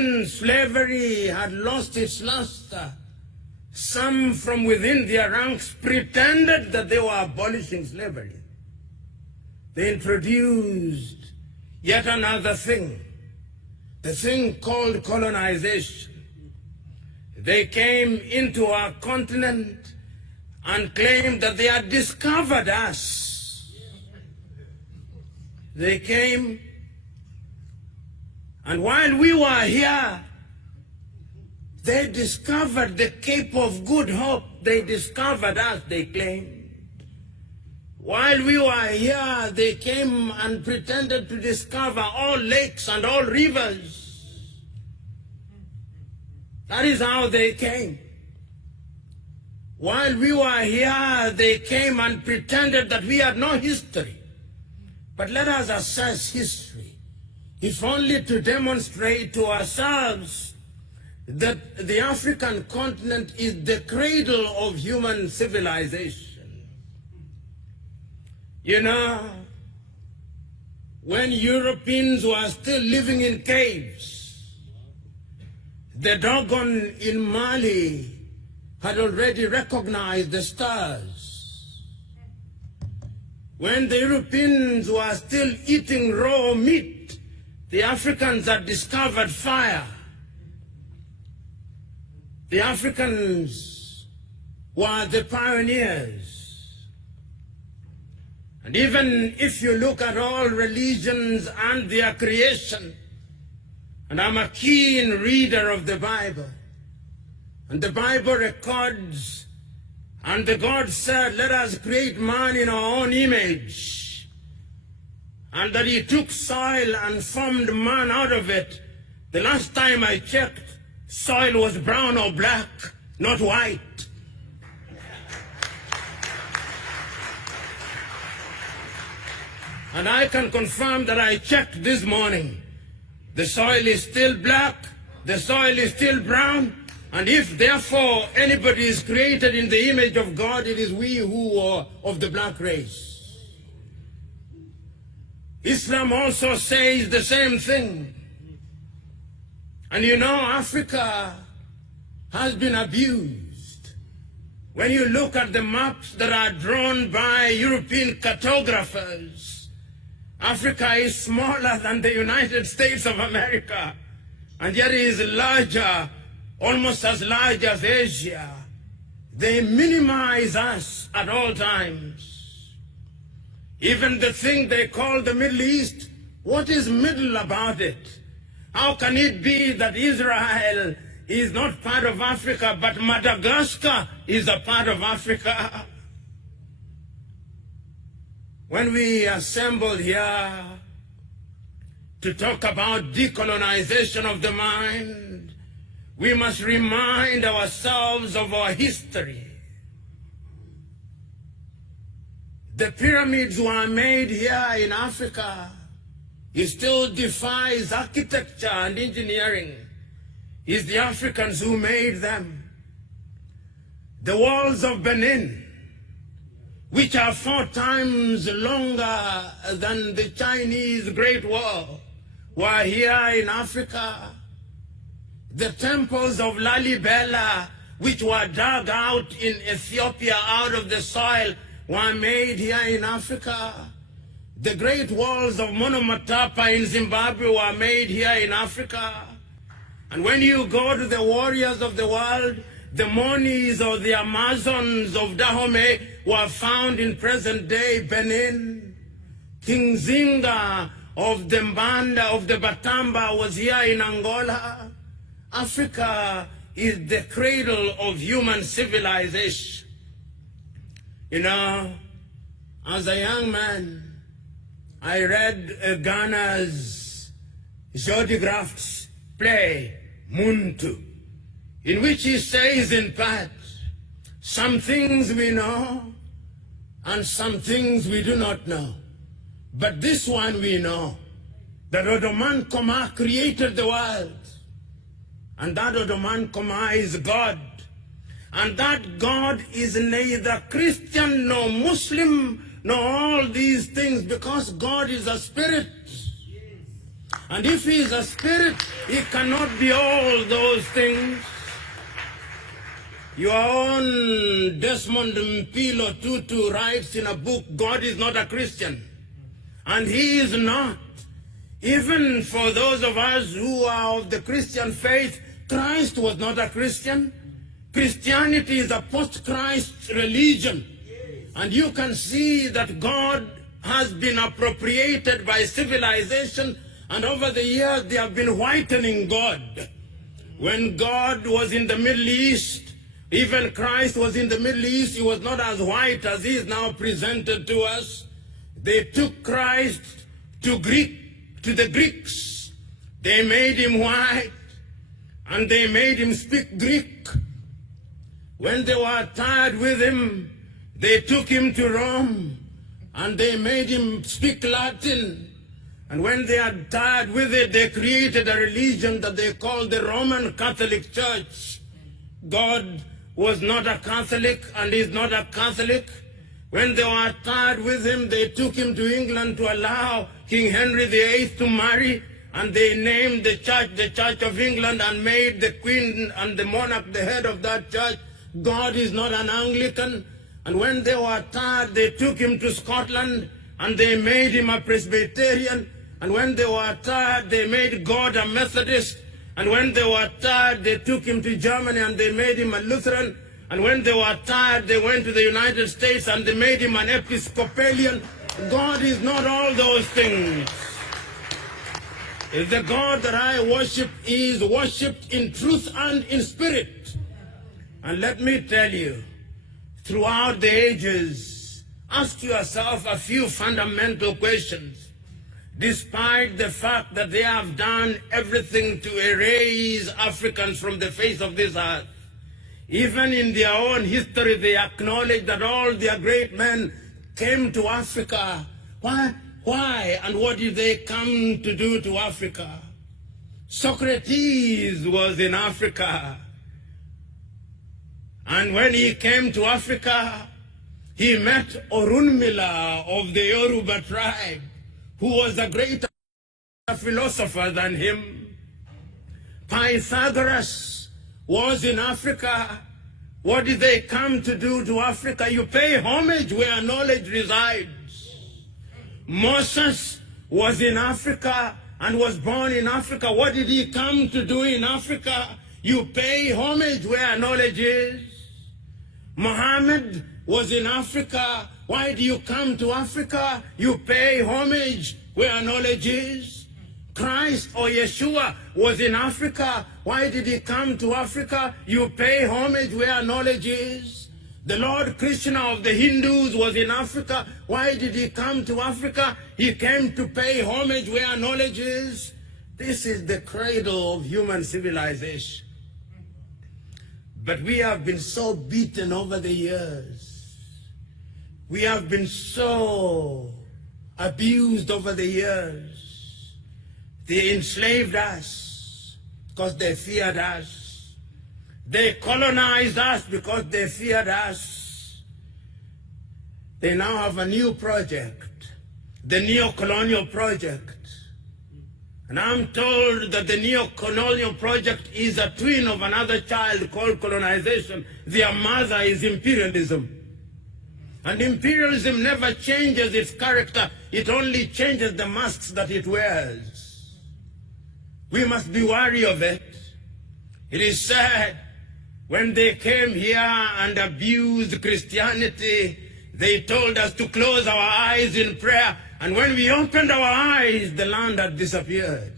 when slavery had lost its luster, some from within their ranks pretended that they were abolishing slavery. They introduced yet another thing, the thing called colonization. They came into our continent and claimed that they had discovered us. They came, and while we were here, they discovered the Cape of Good Hope. They discovered us, they claimed. While we were here, they came and pretended to discover all lakes and all rivers. That is how they came. While we were here, they came and pretended that we had no history. But let us assess history, if only to demonstrate to ourselves that the African continent is the cradle of human civilization. You know, when Europeans were still living in caves, the Dogon in Mali had already recognized the stars. When the Europeans were still eating raw meat, the Africans had discovered fire. The Africans were the pioneers. And even if you look at all religions and their creation, and I'm a keen reader of the Bible, and the Bible records, and the God said, let us create man in our own image, and that he took soil and formed man out of it. The last time I checked, soil was brown or black, not white. And I can confirm that I checked this morning. The soil is still black, the soil is still brown, and if therefore anybody is created in the image of God, it is we who are of the black race. Islam also says the same thing. And you know, Africa has been abused. When you look at the maps that are drawn by European cartographers, Africa is smaller than the United States of America, and yet it is larger, almost as large as Asia. They minimize us at all times. Even the thing they call the Middle East, what is middle about it? How can it be that Israel is not part of Africa, but Madagascar is a part of Africa? When we assembled here to talk about decolonization of the mind, we must remind ourselves of our history. The pyramids were made here in Africa. It still defies architecture and engineering. It's the Africans who made them. The walls of Benin, which are 4 times longer than the Chinese Great Wall, were here in Africa. The temples of Lalibela, which were dug out in Ethiopia out of the soil, were made here in Africa. The great walls of Monomotapa in Zimbabwe were made here in Africa. And when you go to the warriors of the world, the Monis or the Amazons of Dahomey were found in present-day Benin. King Zinga of the Mbanda, of the Batamba, was here in Angola. Africa is the cradle of human civilization. You know, as a young man, I read Ghana's Jody Graft's play, Muntu, in which he says in part, some things we know and some things we do not know. But this one we know, that Odoman Koma created the world, and that Odoman Koma is God, and that God is neither Christian nor Muslim nor all these things, because God is a spirit. And if he is a spirit, he cannot be all those things. Your own Desmond Mpilo Tutu writes in a book, God is not a Christian. And he is not. Even for those of us who are of the Christian faith, Christ was not a Christian. Christianity is a post-Christ religion. And you can see that God has been appropriated by civilization, and over the years they have been whitening God. When God was in the Middle East, even Christ was in the Middle East, he was not as white as he is now presented to us. They took Christ to the Greeks. They made him white, and they made him speak Greek. When they were tired with him, they took him to Rome, and they made him speak Latin. And when they had tired with it, they created a religion that they called the Roman Catholic Church. God was not a Catholic and is not a Catholic. When they were tired with him, they took him to England to allow King Henry VIII to marry, and they named the Church of England, and made the Queen and the monarch the head of that church. God is not an Anglican. And when they were tired, they took him to Scotland, and they made him a Presbyterian. And when they were tired, they made God a Methodist. And when they were tired, they took him to Germany, and they made him a Lutheran. And when they were tired, they went to the United States, and they made him an Episcopalian. God is not all those things. The God that I worship is worshipped in truth and in spirit. And let me tell you, throughout the ages, ask yourself a few fundamental questions. Despite the fact that they have done everything to erase Africans from the face of this earth, even in their own history, they acknowledge that all their great men came to Africa. Why? And what did they come to do to Africa? Socrates was in Africa. And when he came to Africa, he met Orunmila of the Yoruba tribe, who was a greater philosopher than him. Pythagoras was in Africa. What did they come to do to Africa? You pay homage where knowledge resides. Moses was in Africa and was born in Africa. What did he come to do in Africa? You pay homage where knowledge is. Muhammad was in Africa. Why do you come to Africa? You pay homage where knowledge is. Christ or Yeshua was in Africa. Why did he come to Africa? You pay homage where knowledge is. The Lord Krishna of the Hindus was in Africa. Why did he come to Africa? He came to pay homage where knowledge is. This is the cradle of human civilization. But we have been so beaten over the years. We have been so abused over the years. They enslaved us because they feared us. They colonized us because they feared us. They now have a new project, the neo-colonial project. And I'm told that the neo-colonial project is a twin of another child called colonization. Their mother is imperialism. And imperialism never changes its character. It only changes the masks that it wears. We must be wary of it. It is sad, when they came here and abused Christianity, they told us to close our eyes in prayer. And when we opened our eyes, the land had disappeared.